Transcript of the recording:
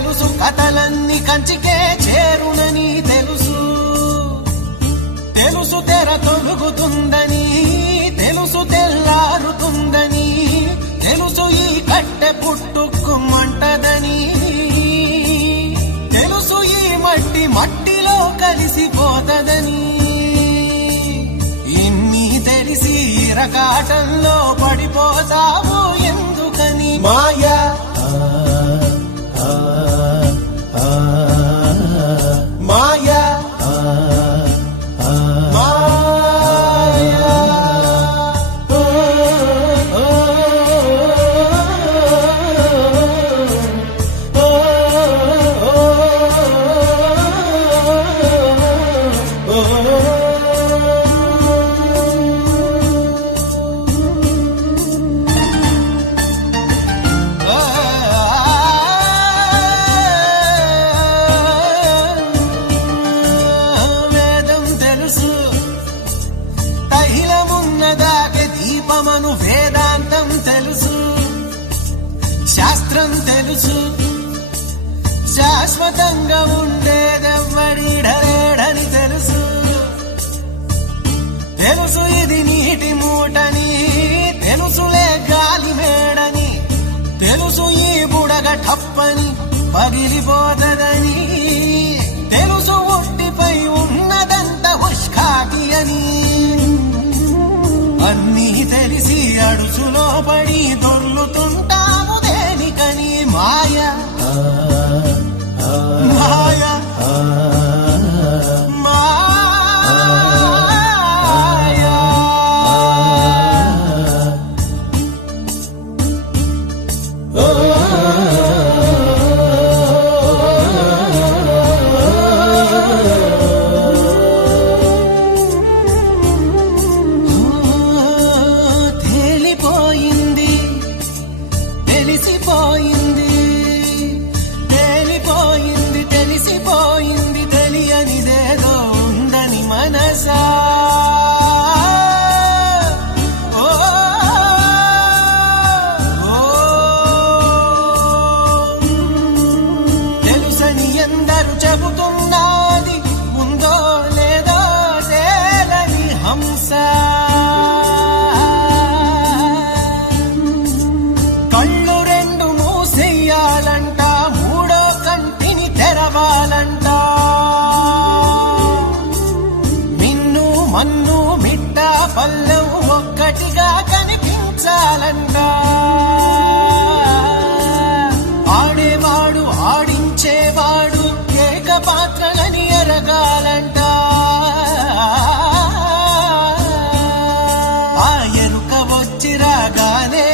తెలుసు, కథలన్నీ కంచికే చేరునని తెలుసు. తెలుసు తెర తొలుగుతుందని, తెలుసు తెల్లారుతుందని, తెలుసు ఈ కట్టె పుట్టుకుమంటదని, తెలుసు ఈ మట్టి మట్టిలో కలిసిపోతదని. ఇన్ని తెలిసి ఇరకాటంలో పడిపోతావు ఎందుకని? మాయా మాయా దీపమను వేదాంతం తెలుసు, శాస్త్రం తెలుసు, శాశ్వతంగా ఉండేదెవ్వడిడలేడని తెలుసు. తెలుసు ఇది నీటి మూటని, తెలుసులే గాలి మేడని, తెలుసు ఈ బుడగ టప్పని పగిలిపోతదని, తెలుసు ఒట్టిపై ఉన్నదంత హుష్కాకి అని. అన్నీ తెలిసి అడుసులో పడి దొర్లుతుంటాము దేనికని? మాయా మాయా మాయా. తెలిసిపోయింది, తేలిపోయింది, తెలిసిపోయింది, తెలియనిదేదో ఉందని మనసా. తెలుసని ఎందరు చెబుతున్నది, ఉందో లేదో తేలని హంస. మిన్ను మన్ను మిట్ట పల్లెం ఒక్కటిగా కనిపించాలంట. ఆడేవాడు ఆడించేవాడు ఏకపాత్రలని ఎరగాలంట. ఆ ఎరుక వచ్చి రాగానే